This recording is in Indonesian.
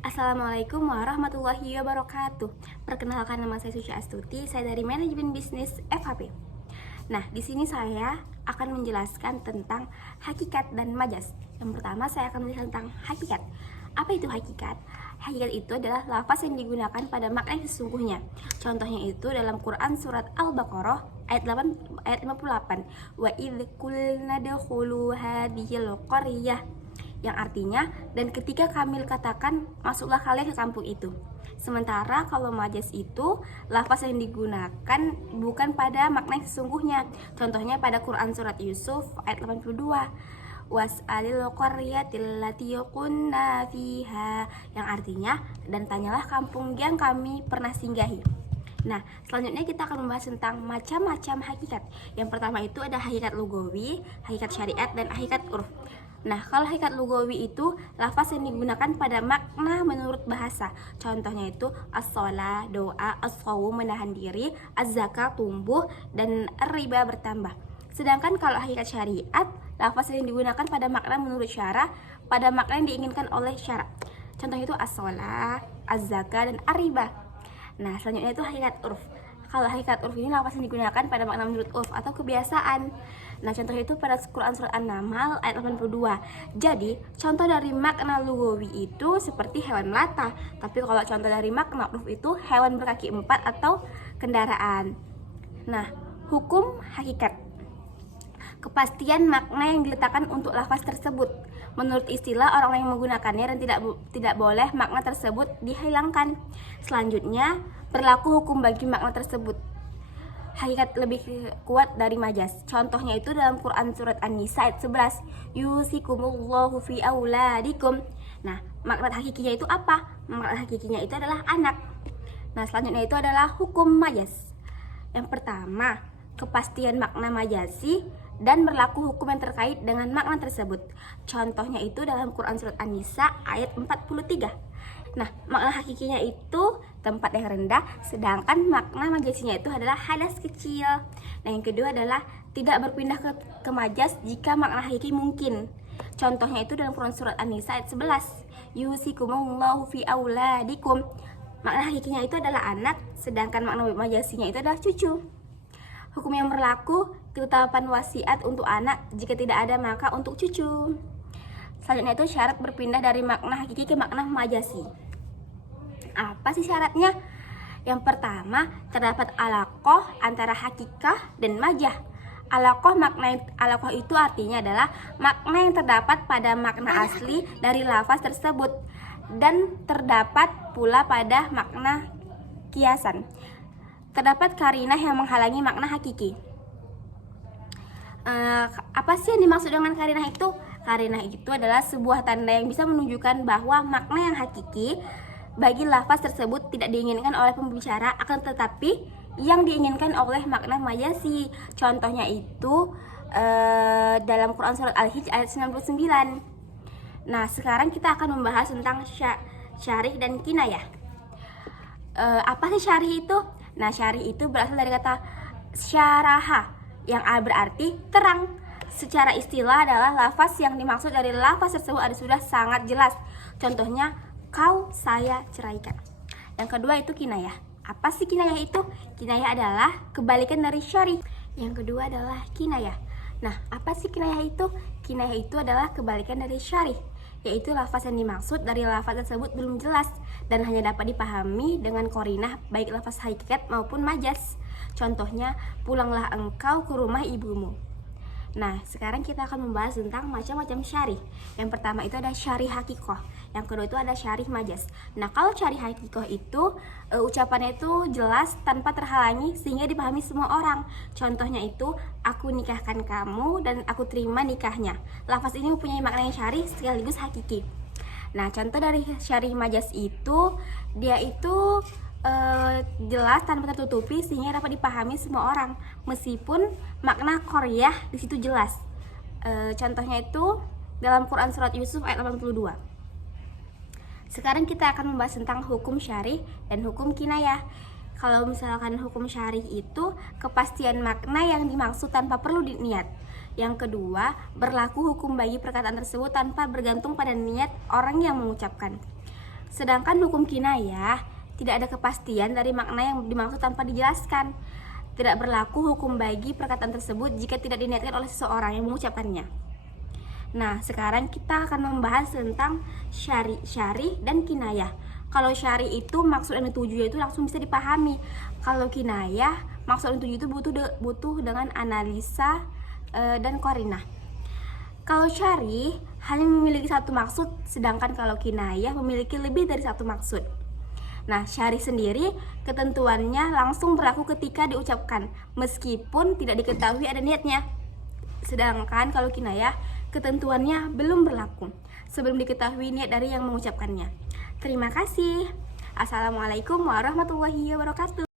Assalamualaikum warahmatullahi wabarakatuh. Perkenalkan, nama saya Suci Astuti, saya dari Manajemen Bisnis FHP. Nah, di sini saya akan menjelaskan tentang hakikat dan majas. Yang pertama, saya akan menjelaskan tentang hakikat. Apa itu hakikat? Hakikat itu adalah lafaz yang digunakan pada makna yang sesungguhnya. Contohnya itu dalam Quran surat Al-Baqarah ayat 58. Wa idz qulna dkhulu hadhil qaryah, yang artinya, dan ketika kami katakan masuklah kalian ke kampung itu. Sementara kalau majas itu lafaz yang digunakan bukan pada makna yang sesungguhnya. Contohnya pada Quran surat Yusuf ayat 82. Was'alil qaryatil lati kunna fiha, yang artinya, dan tanyalah kampung yang kami pernah singgahi. Nah, selanjutnya kita akan membahas tentang macam-macam hakikat. Yang pertama itu ada hakikat lugawi, hakikat syariat, dan hakikat urf. Nah, kalau hakikat lugawi itu lafaz yang digunakan pada makna menurut bahasa. Contohnya itu as-shalah, doa, as-shaum menahan diri, az-zakat tumbuh, dan riba bertambah. Sedangkan kalau hakikat syariat, lafaz yang digunakan pada makna menurut syara, pada makna yang diinginkan oleh syara. Contohnya itu as-shalah, az-zakat, dan ar-riba. Nah, selanjutnya itu hakikat urf. Kalau hakikat urf ini lafaz yang digunakan pada makna menurut urf atau kebiasaan. Nah, contohnya itu pada Quran surat An-Naml ayat 82. Jadi, contoh dari makna lugawi itu seperti hewan melata. Tapi kalau contoh dari makna urf itu hewan berkaki empat atau kendaraan. Nah, hukum hakikat. Kepastian makna yang diletakkan untuk lafaz tersebut. Menurut istilah orang yang menggunakannya, dan tidak boleh makna tersebut dihilangkan. Selanjutnya, berlaku hukum bagi makna tersebut. Hakikat lebih kuat dari majas. Contohnya itu dalam Quran surat An-Nisa ayat 11. Yusikumullahu fi auladikum. Nah, makna hakikinya itu apa? Makna hakikinya itu adalah anak. Nah, selanjutnya itu adalah hukum majas. Yang pertama, kepastian makna majasi dan berlaku hukum yang terkait dengan makna tersebut. Contohnya itu dalam Quran surat An-Nisa ayat 43. Nah, makna hakikinya itu tempat yang rendah, sedangkan makna majasinya itu adalah hadas kecil. Nah, yang kedua adalah tidak berpindah ke majas jika makna hakiki mungkin. Contohnya itu dalam Quran surat An-Nisa ayat 11. Yusikumullahu fi auladikum. Makna hakikinya itu adalah anak, sedangkan makna majasinya itu adalah cucu. Hukum yang berlaku, ketetapan wasiat untuk anak, jika tidak ada maka untuk cucu. Selanjutnya itu syarat berpindah dari makna hakiki ke makna majasi. Apa sih syaratnya? Yang pertama, terdapat alaqoh antara hakikah dan majah. Alaqoh itu artinya adalah makna yang terdapat pada makna asli dari lafaz tersebut dan terdapat pula pada makna kiasan. Terdapat karinah yang menghalangi makna hakiki. Apa sih yang dimaksud dengan karinah itu? Karinah itu adalah sebuah tanda yang bisa menunjukkan bahwa makna yang hakiki bagi lafaz tersebut tidak diinginkan oleh pembicara, akan tetapi yang diinginkan oleh makna majasi. Contohnya itu dalam Quran surat Al-Hijr ayat 99. Nah, sekarang kita akan membahas tentang syarih dan kinayah. Apa sih syarih itu? Nah, syarih itu berasal dari kata syaraha yang berarti terang. Secara istilah adalah lafaz yang dimaksud dari lafaz tersebut ada sudah sangat jelas. Contohnya, kau saya ceraikan. Yang kedua itu kinayah. Apa sih kinayah itu? Kinayah adalah kebalikan dari syarih. Yang kedua adalah kinayah. Nah, apa sih kinayah itu? Kinayah itu adalah kebalikan dari syarih, yaitu lafaz yang dimaksud dari lafaz tersebut belum jelas dan hanya dapat dipahami dengan qarinah baik lafaz hakikat maupun majas. Contohnya, pulanglah engkau ke rumah ibumu. Nah, sekarang kita akan membahas tentang macam-macam syarih. Yang pertama itu ada syarih hakikoh. Yang kedua itu ada syarih majas. Nah, kalau syarih hakikoh itu ucapannya itu jelas tanpa terhalangi sehingga dipahami semua orang. Contohnya itu, aku nikahkan kamu dan aku terima nikahnya. Lafaz ini mempunyai makna yang syarih sekaligus hakiki. Nah, contoh dari syarih majas itu, dia itu jelas tanpa tertutupi sehingga dapat dipahami semua orang meskipun makna qaryah di situ jelas. Contohnya itu dalam Quran surat Yusuf ayat 82. Sekarang kita akan membahas tentang hukum syarih dan hukum kinayah. Kalau misalkan hukum syarih itu kepastian makna yang dimaksud tanpa perlu niat. Yang kedua, berlaku hukum bagi perkataan tersebut tanpa bergantung pada niat orang yang mengucapkan. Sedangkan hukum kinayah tidak ada kepastian dari makna yang dimaksud tanpa dijelaskan. Tidak berlaku hukum bagi perkataan tersebut jika tidak diniatkan oleh seseorang yang mengucapkannya. Nah, sekarang kita akan membahas tentang syari dan kinayah. Kalau syari itu maksud yang dituju itu langsung bisa dipahami. Kalau kinayah maksud yang dituju itu butuh dengan analisa dan qarinah. Kalau syari hanya memiliki satu maksud, sedangkan kalau kinayah memiliki lebih dari satu maksud. Nah, syari sendiri ketentuannya langsung berlaku ketika diucapkan, meskipun tidak diketahui ada niatnya. Sedangkan kalau kinayah ketentuannya belum berlaku sebelum diketahui niat dari yang mengucapkannya. Terima kasih. Assalamualaikum warahmatullahi wabarakatuh.